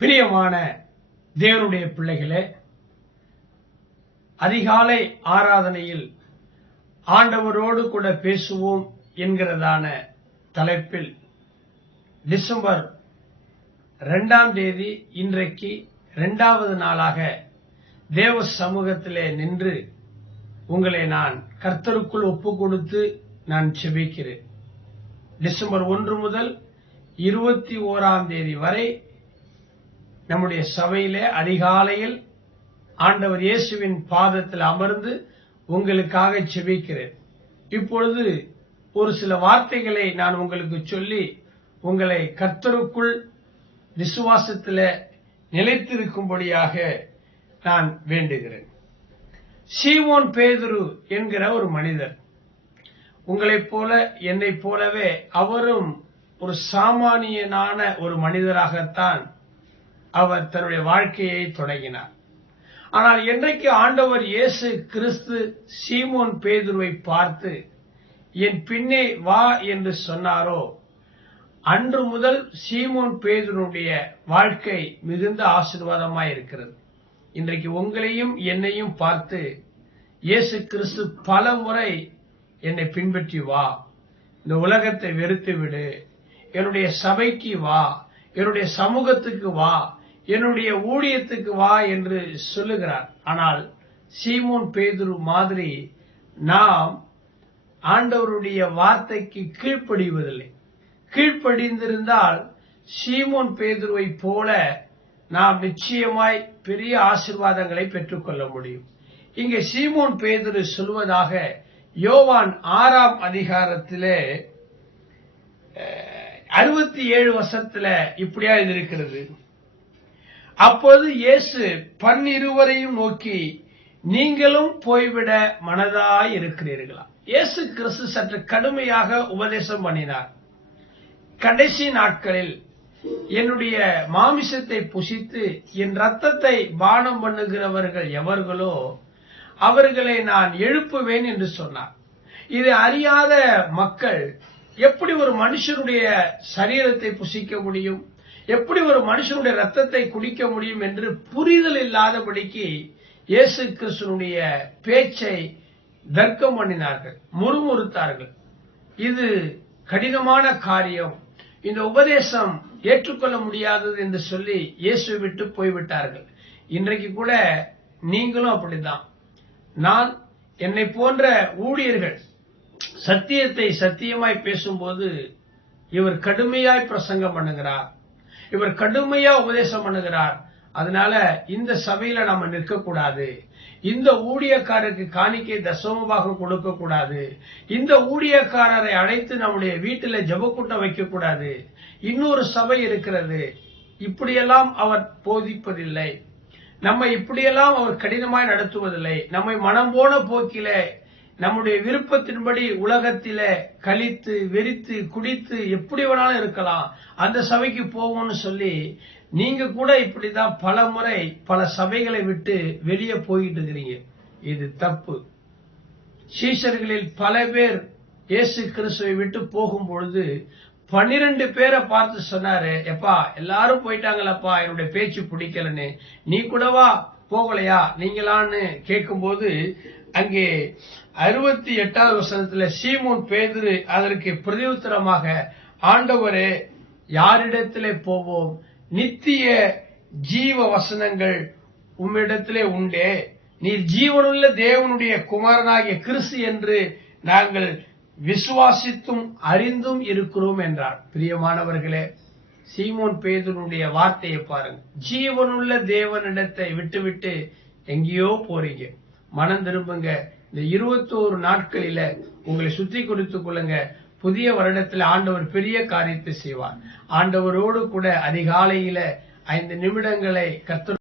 பிரியமான தேவனுடைய பிள்ளைகளே அதிகாலை ஆராதனையில் ஆண்டவரோடு கூட பேசுவோம் என்கிறதான தலைப்பில் டிசம்பர் இரண்டாம் தேதி இன்றைக்கு இரண்டாவது நாளாக தேவ சமூகத்திலே நின்று உங்களை நான் கர்த்தருக்குள் ஒப்பு கொடுத்து நான் செபிக்கிறேன். டிசம்பர் ஒன்று முதல் இருபத்தி ஓராம் தேதி வரை நம்முடைய சபையிலே அதிகாலையில் ஆண்டவர் இயேசுவின் பாதத்தில் அமர்ந்து உங்களுக்காக செபிக்கிறேன் இப்பொழுது ஒரு சில வார்த்தைகளை நான் உங்களுக்கு சொல்லி உங்களை கர்த்தருக்குள் விசுவாசத்தில் நிலைத்திருக்கும்படியாக நான் வேண்டுகிறேன். சீமோன் பேதுரு என்கிற ஒரு மனிதர் உங்களைப் போல என்னைப் போலவே அவரும் ஒரு சாமானியனான ஒரு மனிதராகத்தான் அவர் தன்னுடைய வாழ்க்கையை தொடங்கினார். ஆனால் என்றைக்கு ஆண்டவர் இயேசு கிறிஸ்து சீமோன் பேதுருவை பார்த்து என் பின்னே வா என்று சொன்னாரோ அன்று முதல் சீமோன் பேதுருடைய வாழ்க்கை மிகுந்த ஆசீர்வாதமாய் இருக்கிறது. இன்றைக்கு உங்களையும் என்னையும் பார்த்து இயேசு கிறிஸ்து பல முறை என்னை பின்பற்றி வா. இந்த உலகத்தை வெறுத்து விடு. என்னுடைய சபைக்கு வா. என்னுடைய சமூகத்துக்கு வா. என்னுடைய ஊழியத்துக்கு வா என்று சொல்லுகிறார். ஆனால் சீமோன் பேதுரு மாதிரி நாம் ஆண்டவருடைய வார்த்தைக்கு கீழ்ப்படிவதில்லை. கீழ்ப்படிந்திருந்தால் சீமோன் பேதுருவை போல நாம் நிச்சயமாய் பெரிய ஆசிர்வாதங்களை பெற்றுக்கொள்ள முடியும். இங்கே சீமோன் பேதுரு சொல்வதாக யோவான் ஆறாம் அதிகாரத்திலே அறுபத்தி ஏழு வருஷத்துல இப்படியா இது இருக்கிறது அப்போது இயேசு பன்னிருவரையும் நோக்கி நீங்களும் போய்விட மனதாய் இருக்கிறீர்களா? இயேசு கிறிஸ்து சற்று கடுமையாக உபதேசம் பண்ணினார். கடைசி நாட்களில் என்னுடைய மாமிசத்தை புசித்து என் ரத்தத்தை பானம் பண்ணுகிறவர்கள் எவர்களோ அவர்களை நான் எழுப்புவேன் என்று சொன்னார். இது அறியாத மக்கள் எப்படி ஒரு மனுஷனுடைய சரீரத்தை புசிக்க முடியும்? எப்படி ஒரு மனுஷனுடைய ரத்தத்தை குடிக்க முடியும் என்று புரிதல் இல்லாதபடிக்கு இயேசு கிறிஸ்தனுடைய பேச்சை தர்க்கம் பண்ணினார்கள் முறுமுறுத்தார்கள். இது கடினமான காரியம். இந்த உபதேசம் ஏற்றுக்கொள்ள முடியாதது என்று சொல்லி இயேசு விட்டு போய்விட்டார்கள். இன்றைக்கு கூட நீங்களும் அப்படித்தான். நான் என்னை போன்ற ஊழியர்கள் சத்தியத்தை சத்தியமாய் பேசும்போது இவர் கடுமையாய் பிரசங்கம் பண்ணுகிறார். இவர் கடுமையா உபதேசம் பண்ணுகிறார். அதனால இந்த சபையில நாம நிற்கக்கூடாது. இந்த ஊழியக்காரருக்கு காணிக்கை தசமபாகம் கொடுக்க கூடாது இந்த ஊழியக்காரரை அழைத்து நம்முடைய வீட்டில் ஜபக்கூட்டம் வைக்க கூடாது இன்னொரு சபை இருக்கிறது. இப்படியெல்லாம் அவர் போதிப்பதில்லை. நம்மை இப்படியெல்லாம் அவர் கடினமாய் நடத்துவதில்லை. நம்மை மனம் போன போக்கிலே நம்முடைய விருப்பத்தின்படி உலகத்தில கழித்து வெறித்து குடித்து எப்படி வேணாலும் இருக்கலாம். அந்த சபைக்கு போவோம்னு சொல்லி நீங்க கூட இப்படிதான் பல முறை பல சபைகளை விட்டு வெளியே போயிட்டு இருக்கிறீங்க. இது தப்பு. சீஷர்களில் பல பேர் இயேசு கிறிஸ்துவை விட்டு போகும் பொழுது பன்னிரண்டு பேரை பார்த்து சொன்னாரு எப்பா எல்லாரும் போயிட்டாங்களப்பா என்னுடைய பேச்சு பிடிக்கலன்னு. நீ கூடவா? போகலையா? நீங்களான்னு கேட்கும்போது அங்கே அறுபத்தி எட்டாவது வசனத்துல சீமோன் பேதுரு அதற்கு பிரதியுத்தரமாக ஆண்டவரே யாரிடத்திலே போவோம்? நித்திய ஜீவ வசனங்கள் உம்மிடத்திலே உண்டே. நீர் ஜீவனுள்ள தேவனுடைய குமாரனாகிய கிறிஸ்து என்று நாங்கள் விசுவாசித்தும் அறிந்தும் இருக்கிறோம் என்றார். பிரியமானவர்களே சீமோன் பேதனுடைய வார்த்தையை பாருங்க. ஜீவனுள்ள தேவனிடத்தை விட்டுவிட்டு எங்கேயோ போறீங்க. மனம் திரும்புங்க. இந்த இருபத்தோரு நாட்களில உங்களை சுத்தி கொடுத்துக் கொள்ளுங்க. புதிய வருடத்துல ஆண்டவர் பெரிய காரியத்தை செய்வார். ஆண்டவரோடு கூட அதிகாலையில ஐந்து நிமிடங்களை கர்த்தர்